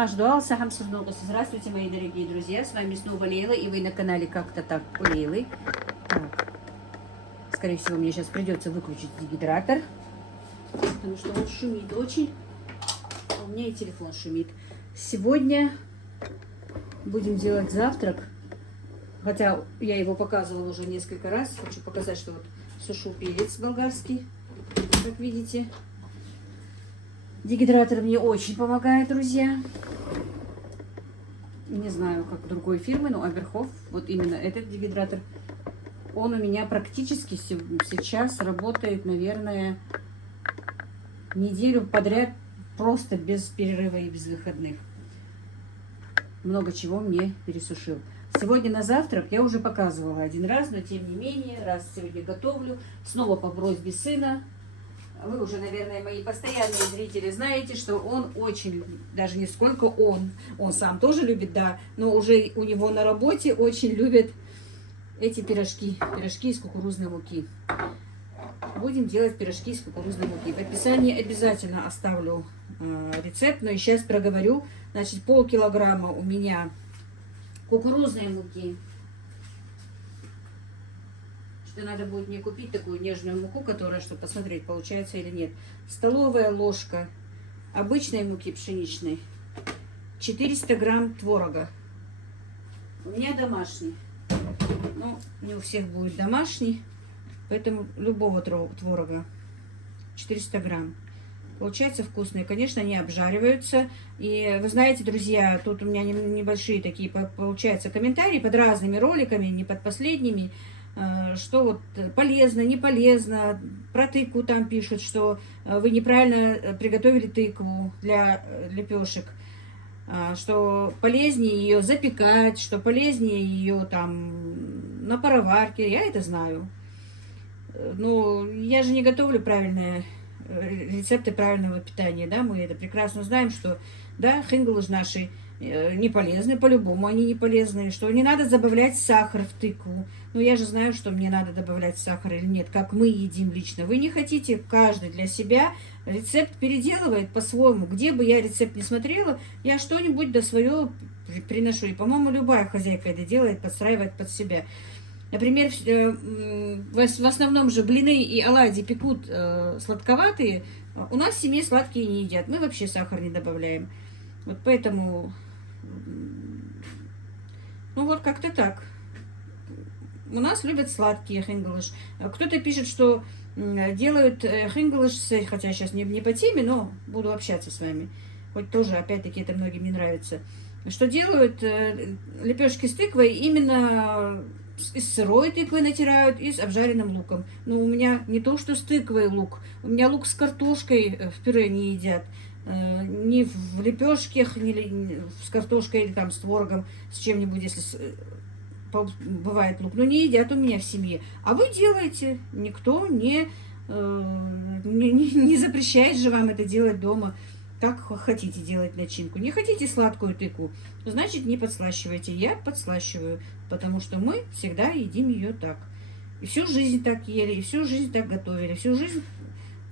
Маш Дуал, Сахам Сазногас. Здравствуйте, мои дорогие друзья. С вами снова Лейла, и вы на канале Как-то так у Лейлы. Так. Скорее всего, мне сейчас придется выключить дегидратор, потому что он шумит очень. А у меня и телефон шумит. Сегодня будем делать завтрак. Хотя я его показывала уже несколько раз. Хочу показать, что вот сушу перец болгарский, как видите. Дегидратор мне очень помогает, друзья. Не знаю, как другой фирмы, но Аберхоф, вот именно этот дегидратор, он у меня практически сейчас работает, наверное, неделю подряд, просто без перерыва и без выходных. Много чего мне пересушил. Сегодня на завтрак я уже показывала один раз, но тем не менее, раз сегодня готовлю, снова по просьбе сына. Вы уже, наверное, мои постоянные зрители знаете, что он очень, даже не сколько он сам тоже любит, да, но уже у него на работе очень любят эти пирожки из кукурузной муки. Будем делать пирожки из кукурузной муки. В описании обязательно оставлю рецепт, но сейчас проговорю. Значит, полкилограмма у меня кукурузной муки. Что надо будет мне купить такую нежную муку, которая, чтобы посмотреть, получается или нет. Столовая ложка обычной муки пшеничной. 400 грамм творога. У меня домашний. Ну, не у всех будет домашний, поэтому любого творога. 400 грамм. Получается вкусные. Конечно, они обжариваются. И вы знаете, друзья, тут у меня небольшие такие, получаются, комментарии под разными роликами, не под последними, что вот полезно, не полезно. Про тыкву там пишут, что вы неправильно приготовили тыкву для лепешек, что полезнее ее запекать, что полезнее ее там на пароварке. Я это знаю. Но я же не готовлю правильные рецепты правильного питания, да, мы это прекрасно знаем, что, да, хингулы наши не полезны, по-любому они не полезны, что не надо добавлять сахар в тыкву. Но я же знаю, что мне надо добавлять сахар или нет, как мы едим лично. Вы не хотите, каждый для себя рецепт переделывает по-своему. Где бы я рецепт не смотрела, я что-нибудь до своего приношу. И, по-моему, любая хозяйка это делает, подстраивает под себя. Например, в основном же блины и оладьи пекут сладковатые. У нас в семье сладкие не едят. Мы вообще сахар не добавляем. Вот поэтому, ну вот как-то так. У нас любят сладкие хингулыш. Кто-то пишет, что делают хингулыш, хотя сейчас не по теме, но буду общаться с вами. Хоть тоже, опять-таки, это многим не нравится. Что делают лепешки с тыквой именно из сырой тыквы натирают и с обжаренным луком. Но у меня не то, что с тыквой лук. У меня лук с картошкой в пюре не едят. Ни в лепешках, ни с картошкой или там с творогом, с чем-нибудь, если бывает лук. Но не едят у меня в семье. А вы делаете. Никто не запрещает же вам это делать дома. Как хотите делать начинку. Не хотите сладкую тыкву, значит не подслащивайте. Я подслащиваю, потому что мы всегда едим ее так. И всю жизнь так ели, и всю жизнь так готовили, всю жизнь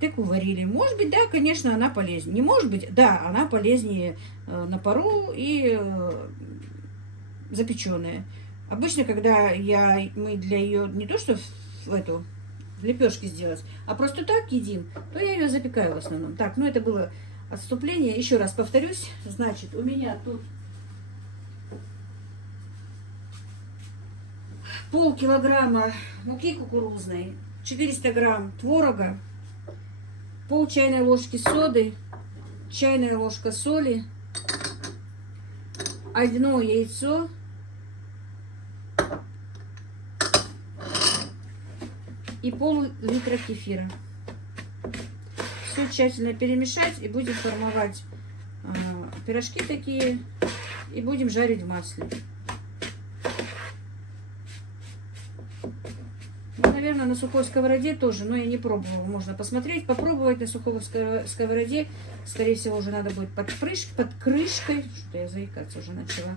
тыкву варили. Может быть, да, конечно, она полезнее. Не может быть, да, она полезнее на пару и запеченная. Обычно, когда мы для ее не то что в эту лепешки сделать, а просто так едим, то я ее запекаю в основном. Так, ну это было отступление. Еще раз повторюсь. Значит, у меня тут полкилограмма муки кукурузной, 400 грамм творога, пол чайной ложки соды, чайная ложка соли, одно яйцо, и пол-литра кефира. Все тщательно перемешать и будем формовать пирожки такие и будем жарить в масле. Ну, наверное, на сухой сковороде тоже, но я не пробовала. Можно посмотреть, попробовать на сухой сковороде. Скорее всего, уже надо будет под крышкой. Что-то я заикаться уже начала.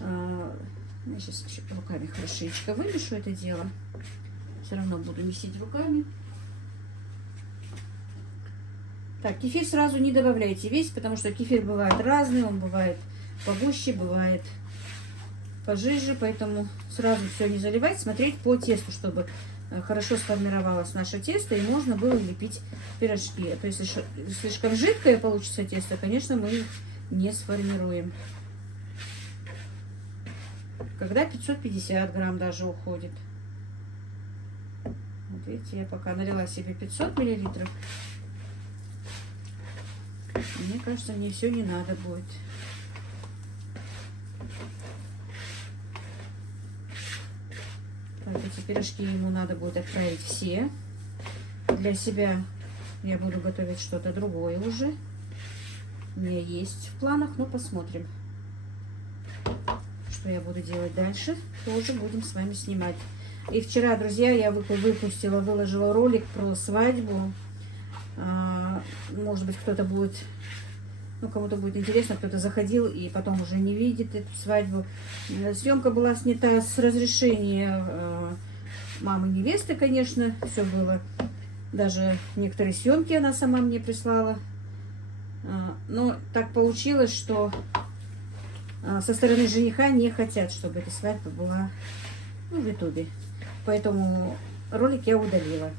Я сейчас еще руками хорошенечко вымешу это дело. Все равно буду месить руками. Так, кефир сразу не добавляйте весь, потому что кефир бывает разный, он бывает погуще, бывает пожиже, поэтому сразу все не заливать, смотреть по тесту, чтобы хорошо сформировалось наше тесто и можно было лепить пирожки. А то если слишком жидкое получится тесто, конечно, мы их не сформируем. Когда 550 грамм даже уходит. Вот видите, я пока налила себе 500 миллилитров. Мне кажется, мне все не надо будет. Так, эти пирожки ему надо будет отправить все. Для себя я буду готовить что-то другое уже. У меня есть в планах, но посмотрим, что я буду делать дальше. Тоже будем с вами снимать. И вчера, друзья, я выложила ролик про свадьбу. Может быть, кто-то будет, ну, кому-то будет интересно, кто-то заходил и потом уже не видит эту свадьбу. Съемка была снята с разрешения мамы невесты, конечно, все было. Даже некоторые съемки она сама мне прислала. Но так получилось, что со стороны жениха не хотят, чтобы эта свадьба была, ну, в ютубе. Поэтому ролик я удалила.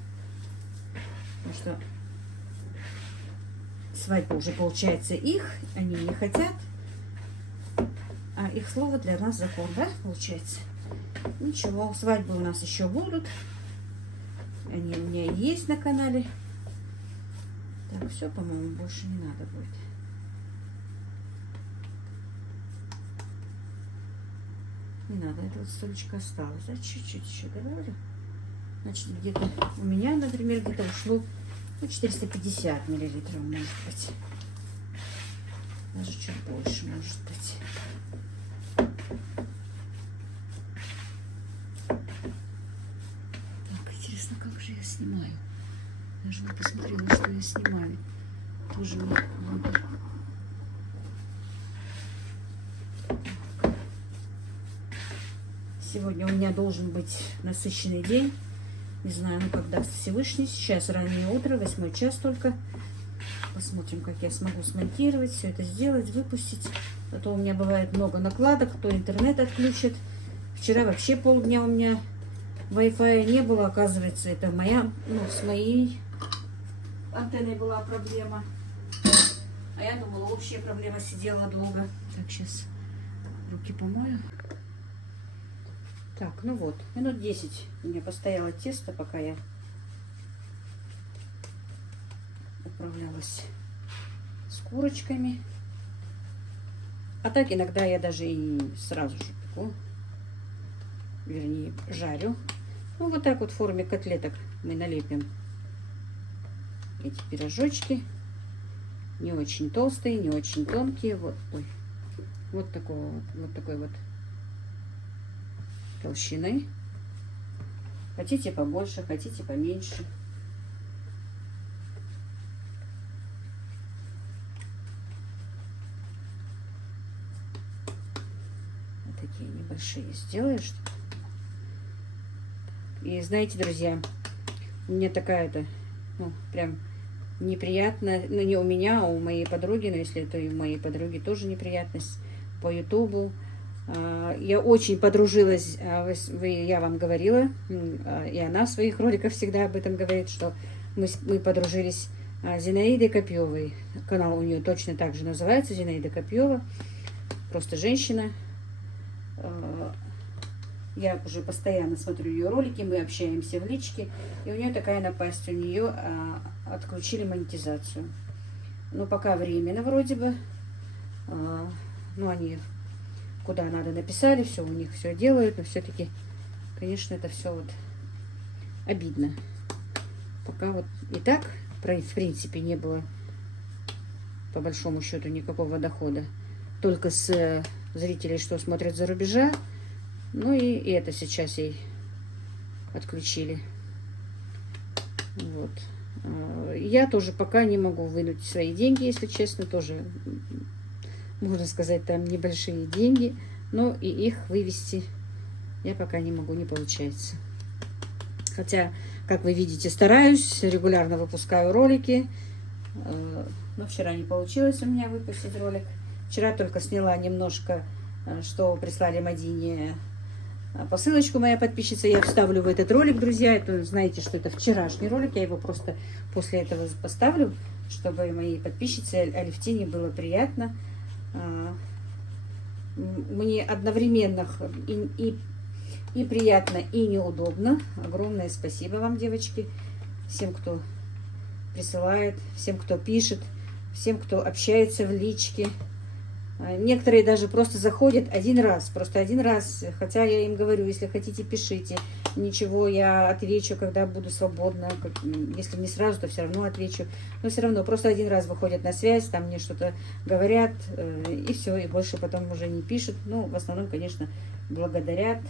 Потому что свадьба уже получается их, они не хотят. А их слово для нас закон, да, получается? Ничего, свадьбы у нас еще будут. Они у меня есть на канале. Так, все, по-моему, больше не надо будет. Не надо, это вот столечко осталось. А чуть-чуть еще добавлю. Значит, где-то у меня, например, где-то ушло, ну, 450 миллилитров, может быть. Даже чуть больше, может быть. Так, интересно, как же я снимаю? Я же не посмотрела, что я снимаю. Тоже мне надо. Сегодня у меня должен быть насыщенный день. Не знаю, ну когда Всевышний. Сейчас раннее утро, 8 час только. Посмотрим, как я смогу смонтировать, все это сделать, выпустить. А то у меня бывает много накладок, то интернет отключит. Вчера вообще полдня у меня Wi-Fi не было. Оказывается, это моя, ну, с моей антенной была проблема. А я думала, общая проблема, сидела долго. Так, сейчас руки помою. Так, ну вот, минут 10 у меня постояло тесто, пока я управлялась с курочками. А так иногда я даже и сразу же пеку, вернее, жарю. Ну, вот так вот в форме котлеток мы налепим эти пирожочки. Не очень толстые, не очень тонкие. Вот, ой, вот такой вот толщиной. Хотите побольше, хотите поменьше. Вот такие небольшие сделаешь. И знаете, друзья, у меня такая-то, ну, прям неприятно, ну, не у меня, а у моей подруги, но если это и у моей подруги тоже неприятность по ютубу. Я очень подружилась, я вам говорила, и она в своих роликах всегда об этом говорит, что мы подружились с Зинаидой Копьевой. Канал у нее точно так же называется, Зинаида Копьева. Просто женщина. Я уже постоянно смотрю ее ролики, мы общаемся в личке. И у нее такая напасть, у нее отключили монетизацию. Но пока временно вроде бы. Ну, они куда надо написали, все у них все делают, но все-таки, конечно, это все вот обидно. Пока вот и так, в принципе, не было по большому счету никакого дохода. Только с зрителей, что смотрят за рубежа. Ну и это сейчас ей отключили. Вот. Я тоже пока не могу вынуть свои деньги, если честно, тоже, можно сказать, там небольшие деньги, но и их вывести я пока не могу, не получается. Хотя, как вы видите, стараюсь, регулярно выпускаю ролики, Но вчера не получилось у меня выпустить ролик. Вчера только сняла немножко, что прислали Мадине посылочку моя подписчица. Я вставлю в этот ролик, друзья. Это, знаете, что это вчерашний ролик. Я его просто после этого поставлю, чтобы моей подписчице Алевтине было приятно. Мне одновременно и приятно, и неудобно. Огромное спасибо вам, девочки. Всем, кто присылает, всем, кто пишет, всем, кто общается в личке. Некоторые даже просто заходят просто один раз. Хотя я им говорю, если хотите, пишите. Ничего, я отвечу, когда буду свободна. Если не сразу, то все равно отвечу. Но все равно просто один раз выходят на связь, там мне что-то говорят, и все, и больше потом уже не пишут. Ну, в основном, конечно, благодарят.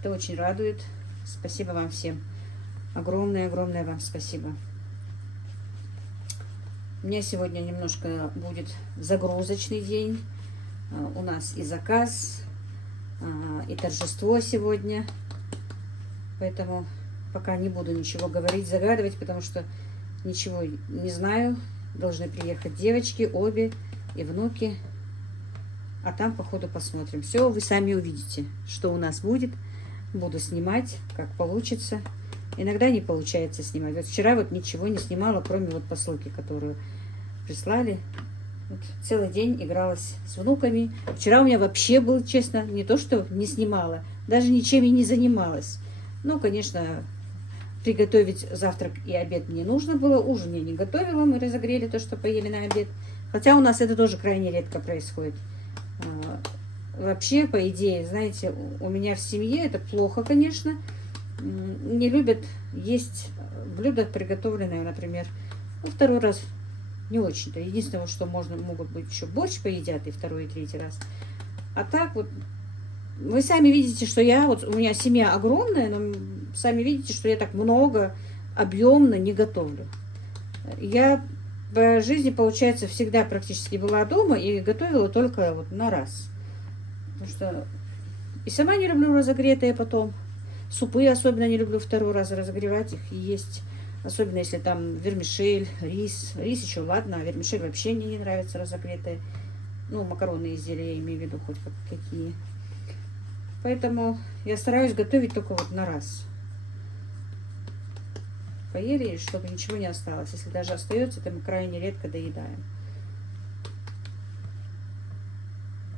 Это очень радует. Спасибо вам всем. Огромное-огромное вам спасибо. У меня сегодня немножко будет загрузочный день. У нас и заказ, и торжество сегодня. Поэтому пока не буду ничего говорить, загадывать, потому что ничего не знаю. Должны приехать девочки, обе и внуки. А там по ходу посмотрим. Все, вы сами увидите, что у нас будет. Буду снимать, как получится. Иногда не получается снимать. Вот вчера вот ничего не снимала, кроме вот посылки, которую прислали. Вот целый день игралась с внуками. Вчера у меня вообще был, честно, не то, что не снимала, даже ничем и не занималась. Ну, конечно, приготовить завтрак и обед мне нужно было. Ужин я не готовила, мы разогрели то, что поели на обед. Хотя у нас это тоже крайне редко происходит. Вообще, по идее, знаете, у меня в семье это плохо, конечно. Не любят есть блюда, приготовленные, например, второй раз не очень-то. Единственное, что могут быть еще борщ поедят и второй, и третий раз. А так вот, вы сами видите, что у меня семья огромная, но сами видите, что я так много, объемно не готовлю. Я по жизни, получается, всегда практически была дома и готовила только вот на раз. Потому что и сама не люблю разогретые потом. Супы особенно не люблю второй раз разогревать их и есть. Особенно если там вермишель, рис. Рис еще ладно, а вермишель вообще мне не нравится разогретые. Ну, макаронные изделия я имею в виду хоть какие. Поэтому я стараюсь готовить только вот на раз. Поели, чтобы ничего не осталось. Если даже остается, то мы крайне редко доедаем.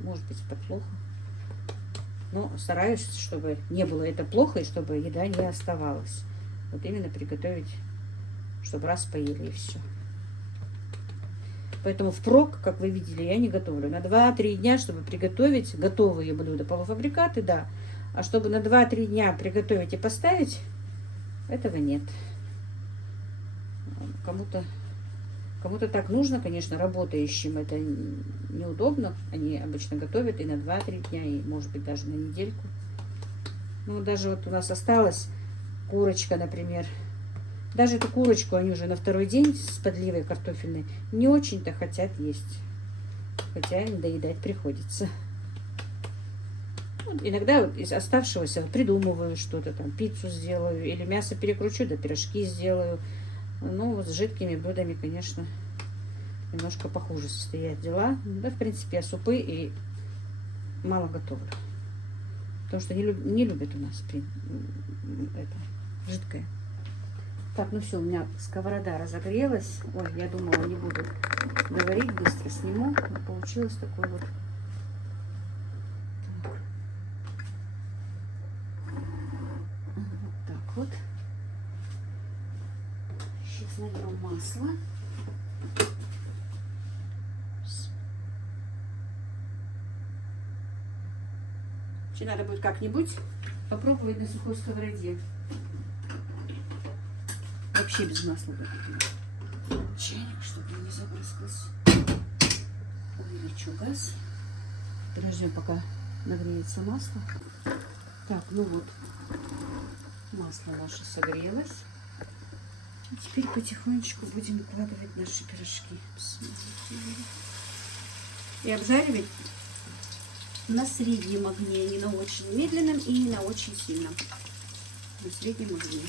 Может быть, это плохо. Но стараюсь, чтобы не было это плохо, и чтобы еда не оставалась. Вот именно приготовить, чтобы раз поели, и все. Поэтому впрок, как вы видели, я не готовлю. На 2-3 дня, чтобы приготовить готовые блюда, полуфабрикаты, да. А чтобы на 2-3 дня приготовить и поставить, этого нет. Кому-то так нужно, конечно, работающим это неудобно. Они обычно готовят и на 2-3 дня, и может быть даже на недельку. Ну, даже вот у нас осталась курочка, например. Даже эту курочку они уже на второй день с подливой картофельной не очень-то хотят есть. Хотя им доедать приходится. Вот иногда вот из оставшегося придумываю что-то там, пиццу сделаю или мясо перекручу, да пирожки сделаю. Ну, вот с жидкими блюдами, конечно, немножко похуже состоят дела. Да, в принципе, я супы и мало готовлю. Потому что не любят у нас это жидкое. Так, ну все, у меня сковорода разогрелась. Ой, я думала, не буду говорить, быстро сниму. Но получилось такой вот. Вот так вот. Сейчас нальем масло. Еще надо будет как-нибудь попробовать на сухой сковороде. Вообще без масла. Чайник, чтобы не забрызгалось. Увеличу газ. Подождем, пока нагреется масло. Так, ну вот. Масло наше согрелось. И теперь потихонечку будем укладывать наши пирожки. И обжаривать на среднем огне, не на очень медленном и не на очень сильном. На среднем огне.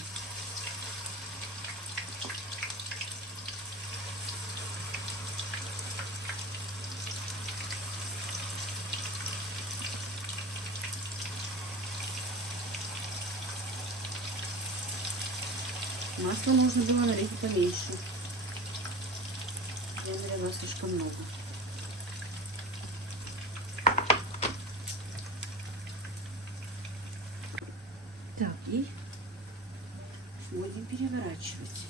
Масла нужно было налить поменьше. Я налила слишком много. Так, и будем переворачивать.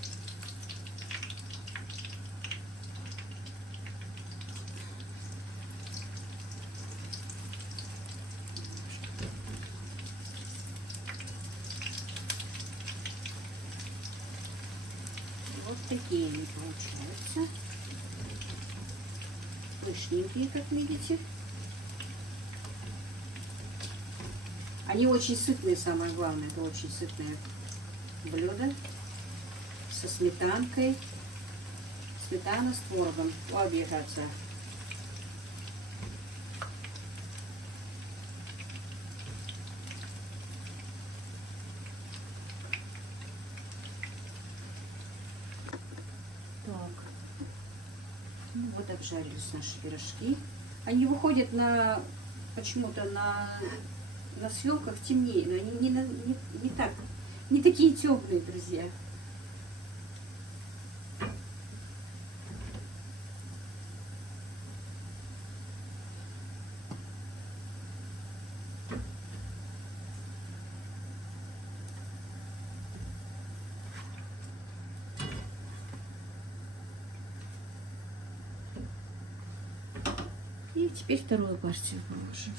Вот такие они получаются. Пышненькие, как видите. Они очень сытные, самое главное, это очень сытное блюдо со сметанкой. Сметана с творогом. Объедаться. Так. Ну, вот обжарились наши пирожки. Они выходят на почему-то на съемках темнее, но они не такие темные, друзья. И теперь вторую партию положим.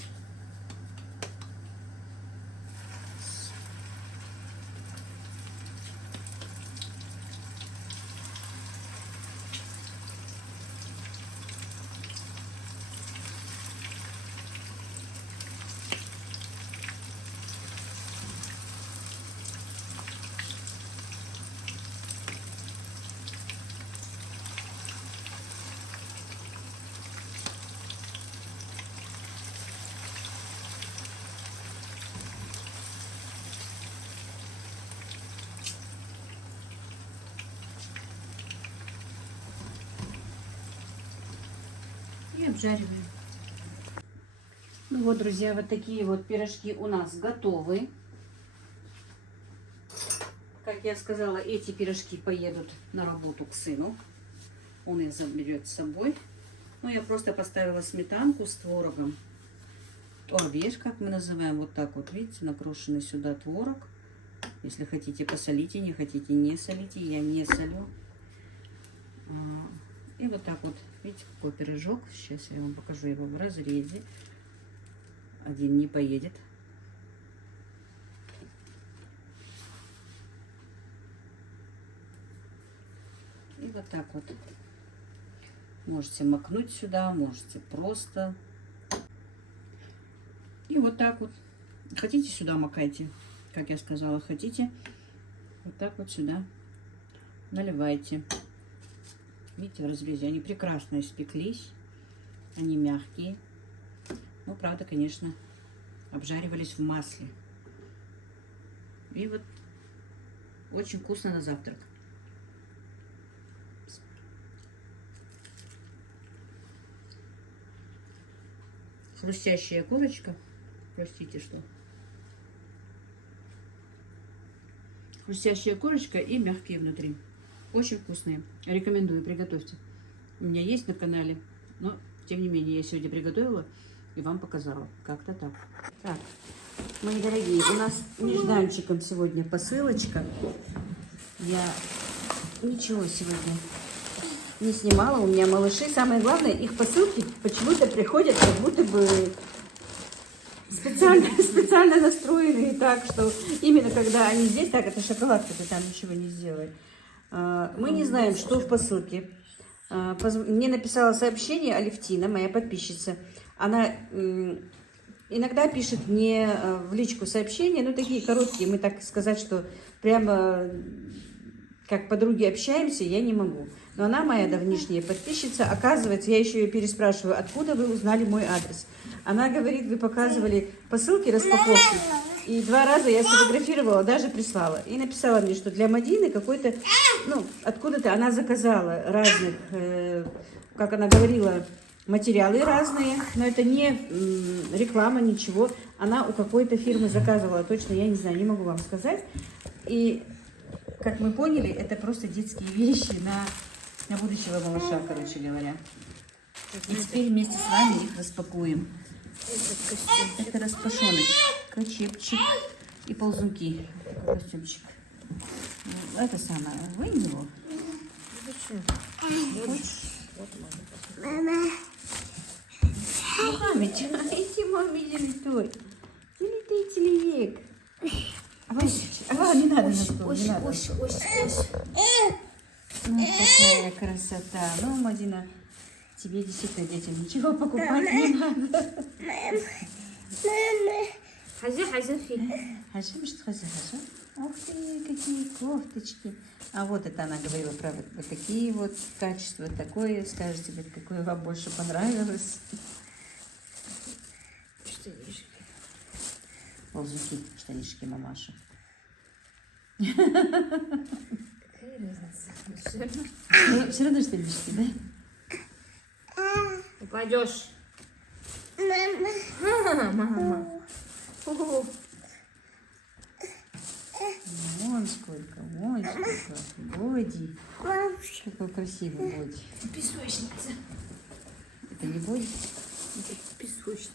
И обжариваем. Ну вот, друзья, вот такие вот пирожки у нас готовы. Как я сказала, эти пирожки поедут на работу к сыну. Он их заберет с собой. Ну, я просто поставила сметанку с творогом. Орбеш, как мы называем, вот так вот, видите, накрошенный сюда творог. Если хотите, посолите, не хотите, не солите. Я не солю. И вот так вот, видите, какой пирожок. Сейчас я вам покажу его в разрезе. Один не поедет. И вот так вот. Можете макнуть сюда, можете просто. И вот так вот. Хотите, сюда макайте. Как я сказала, хотите. Вот так вот сюда наливайте. Видите, в разрезе они прекрасно испеклись. Они мягкие. Ну, правда, конечно, обжаривались в масле. И вот очень вкусно на завтрак. Хрустящая корочка. Простите, что. Хрустящая корочка и мягкие внутри. Очень вкусные. Рекомендую, приготовьте. У меня есть на канале, но тем не менее я сегодня приготовила и вам показала. Как-то так. Так, мои дорогие, у нас нежданчиком сегодня посылочка. Я ничего сегодня не снимала. У меня малыши. Самое главное, их посылки почему-то приходят как будто бы специально настроенные так, что именно когда они здесь, так, это шоколадка, ты там ничего не сделай. Мы не знаем, что в посылке. Мне написала сообщение Алевтина, моя подписчица. Она иногда пишет мне в личку сообщения, ну такие короткие, мы так сказать, что прямо как подруги общаемся, я не могу. Но она моя давнишняя подписчица. Оказывается, я еще ее переспрашиваю, откуда вы узнали мой адрес. Она говорит, вы показывали посылки, распаковки. И 2 раза я сфотографировала, даже прислала. И написала мне, что для Мадины какой-то, ну, откуда-то она заказала разных, как она говорила, материалы разные. Но это не реклама, ничего. Она у какой-то фирмы заказывала, точно, я не знаю, не могу вам сказать. И Как мы поняли, это просто детские вещи на будущего малыша, короче говоря. И теперь вместе с вами их распакуем. Это распашоночка, чепчик и ползунки. Костюмчик. Это самое. Вынь его. Мухаммед, иди, маме, телетой. Телетай, телевек. Не надо на стол, не надо. Ну, такая красота. Ну, Мадина, тебе действительно, детям, ничего покупать не надо. Хажим, что хажим? Ух ты, какие кофточки. А вот это она говорила про вот такие вот качества. Такое, скажите, вот какое вам больше понравилось. Штанишки. Ползунки, штанишки мамаша. Какая разница? Все равно штанишки, да? Упадешь. Мама. Вон сколько, боди. Какой красивый боди. Песочница. Это не боди? Песочница.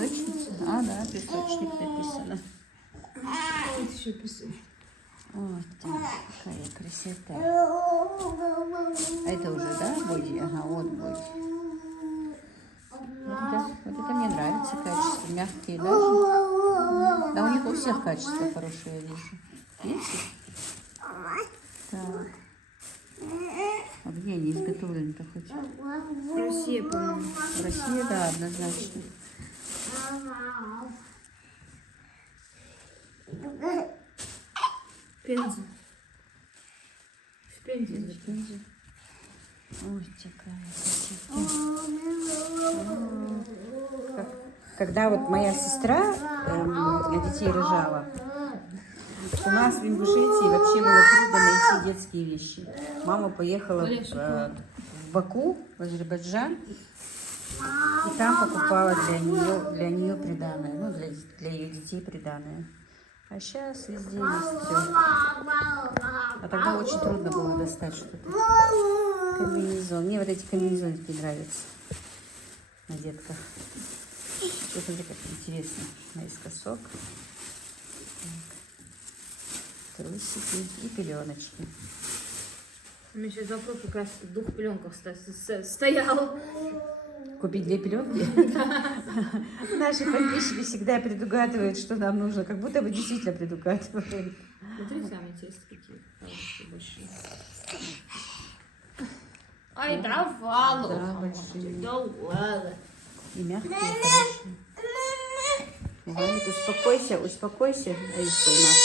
Песочница? А, да, песочник написано. Вот еще песочница. Вот такая красота. А это уже, да, боди? Ага, вот боди. Вот это мне нравится качество. Мягкие даже. Да, у них у всех качество хорошее, я вижу. Видите? Так. А где они изготовлены-то хоть? Россия, по-моему. В России, да, однозначно. Пенза. В Пензе. Ой, такая красота. Когда вот моя сестра детей рожала, у нас в Ингушетии вообще было трудно найти детские вещи. Мама поехала в Баку, в Азербайджан, и там покупала для нее приданое, ну, для ее детей приданое. А сейчас везде есть все. А тогда очень трудно было достать что-то. Комбинезон. Мне вот эти комбинезонки нравятся на детках. Вот смотри, как интересно. Наискосок. Трусики и пеленочки. У меня сейчас вопрос как раз в 2 пеленках стоял. Купить 2 пеленки? Наши подписчики всегда предугадывают, что нам нужно. Как будто бы действительно предугадывают. Смотри, самые интересные какие. Хорошие, большие. Ай, давала. Да, большие. Давала. И мягкие, хорошие. Ваня, успокойся, успокойся. Аиска у нас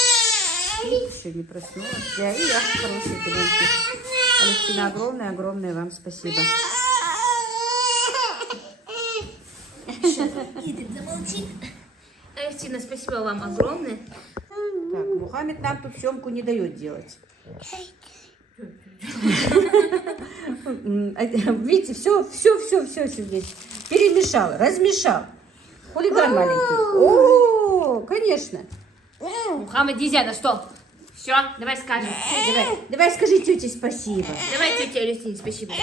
еще не проснулась. Да, и я хорошие пеленки. Алевтина, огромное вам спасибо. Алевтина, спасибо вам огромное. Так, Мухаммед нам тут съемку не дает делать. Видите, все здесь перемешал, размешал. Хулиган маленький. О, конечно. Мухаммед, нельзя на стол. Все, давай скажем. Давай скажи тете спасибо. Давай тете Алевтине спасибо.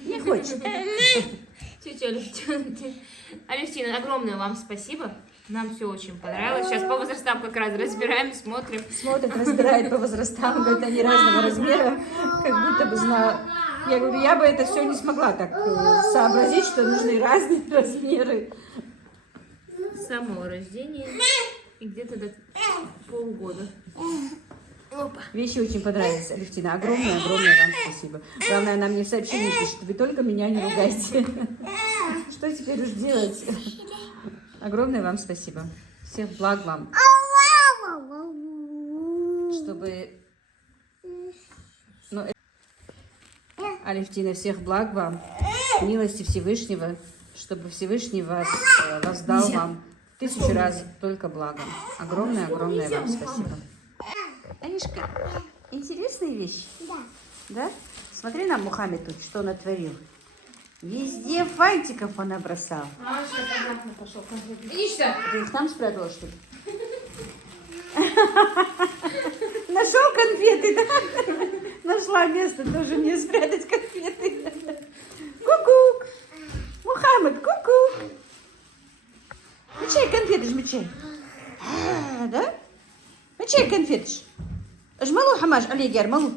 Не хочешь? Тетя Алевтина, огромное вам спасибо. Нам все очень понравилось. Сейчас по возрастам как раз разбираем, смотрим. Смотрит, разбирает по возрастам, говорит, они разного размера, как будто бы знала. Я говорю, я бы это все не смогла так сообразить, что нужны разные размеры. С самого рождения и где-то до полгода. Опа. Вещи очень понравились, Алевтина. Огромное вам спасибо. Главное, она мне в сообщении пишет, вы только меня не ругайте. Что теперь уж делать? Огромное вам спасибо. Всех благ вам. Чтобы... Алевтина, всех благ вам. Милости Всевышнего. Чтобы Всевышний вас воздал вам 1000 раз только благом. Огромное вам спасибо. Анишка, интересные вещи? Да. Да? Смотри на Мухаммед тут, что натворил. Везде фантиков он набросал. А, сейчас обратно пошел. Иди сюда. Ты их там спрятала, что ли? Нашел конфеты, да? Нашла место тоже мне спрятать конфеты. Ку-ку. Мухаммед, ку-ку. Мечай конфеты, мечай. Да? Мечай конфеты. اجملوا حماش علي جرملوا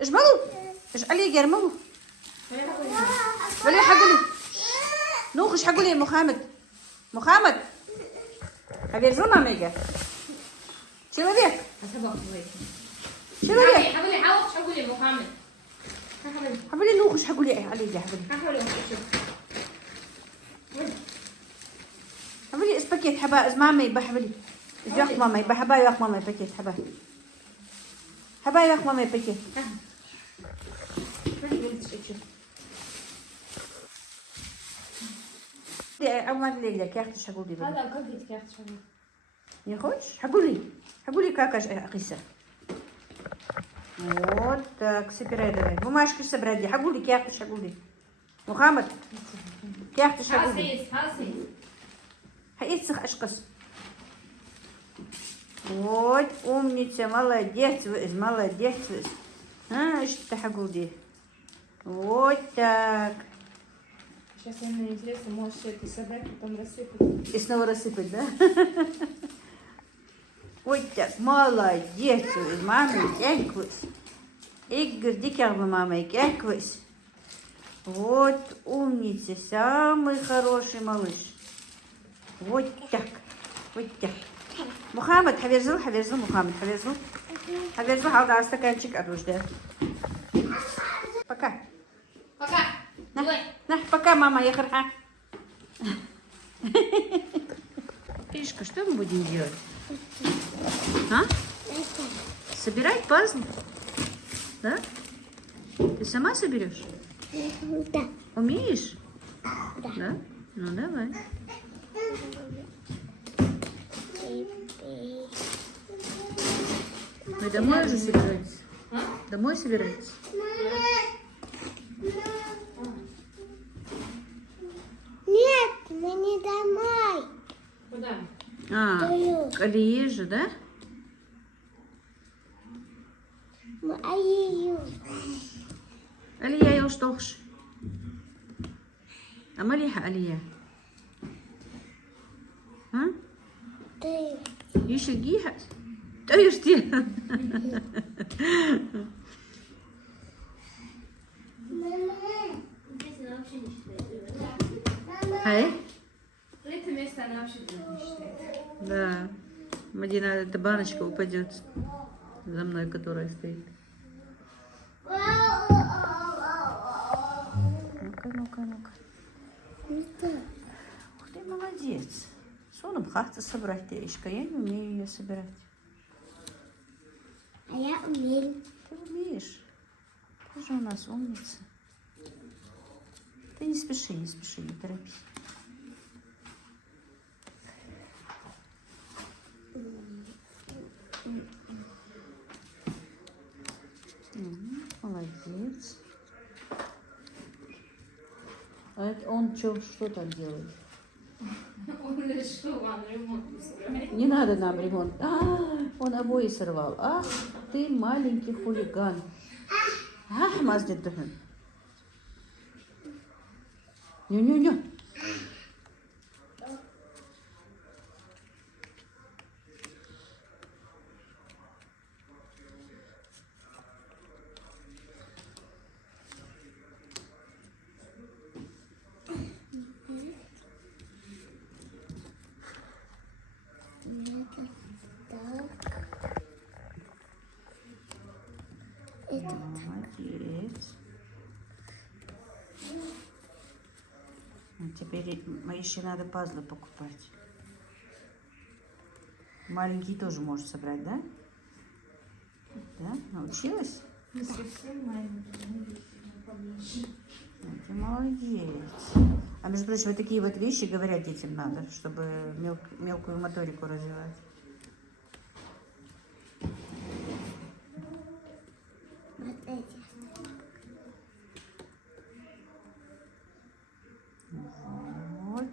اجملوا علي جرملوا ولا حقولي نوخش حقولي محمد оберзла мамига человек человек حقولي محمد حبولي نوخش حقولي علي حبولي اس باكيت حبا از مامي بحبولي ياخ مامي بحبا ياخ مامي باكيت حبا حبا ياخ مامي باكيت عمر ليلك يا اختي حقولي هذا كيف يا اختي не хочешь حقولي как قيسة вот так собирай давай бумажку собрать حقولي يا اختي حقولي محمد يا اختي حقولي هيتسخ اشقص вот умница молодец молодец что حقولي вот так. Сейчас мне интересно, можешь все это собрать, потом рассыпать. И снова рассыпать, да? Ой, так, молодец, мама, дякуюсь. Игорь, дикарба, мама, дякуюсь. Вот, умница, самый хороший малыш. Вот так, вот так. Мухаммад, حفظوا محمد حفظوا حاول على стаканчик оружия. Пока. Пока, мама, я хороша. Иришка, что мы будем делать? А? Собирать пазл? Да? Ты сама соберешь? Да. Умеешь? Да. Ну, давай. Вы домой уже собираетесь? Домой собираетесь? Нет, мы не домой. Куда? К Алие же, да? Мы Алию. Алия يوشطخش. مليحة Алия. ها؟ Ты. يشجيها. تيشتي. Эй? Это место она вообще не считает. Да. Мадина, эта баночка упадет за мной, которая стоит. Ну-ка. Ух ты, молодец. Соном хахта собрать течка. Я не умею ее собирать. А я умею. Ты умеешь. Ты же у нас умница. Ты не спеши, не торопись. Молодец. А это он что там делает? Он решил вам ремонт устроить. Не надо нам ремонт. Он обои сорвал. Ах, ты маленький хулиган. Ах, маздит духен. Ню-ню-ню. Молодец. Теперь еще надо пазлы покупать. Маленький тоже может собрать, да? Да? Научилась? Не совсем маленький, поменьше. Ты молодец. А между прочим, вот такие вот вещи говорят детям надо, чтобы мелкую моторику развивать. Вот эти. Вот.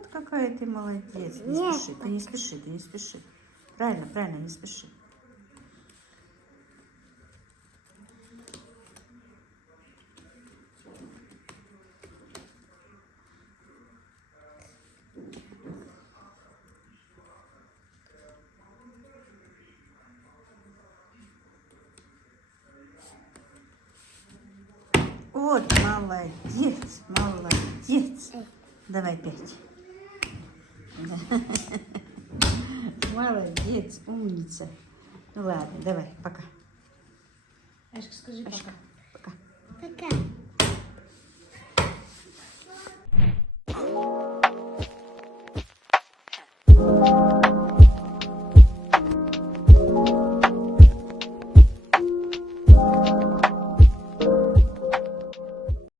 Вот какая ты молодец. Не Нет, спеши, ты не спеши, ты не спеши. Правильно, правильно, не спеши. Вот, молодец, молодец. Давай 5. Молодец, умница. Ну ладно, давай, пока. Ашка, скажи пока. Пока. Пока.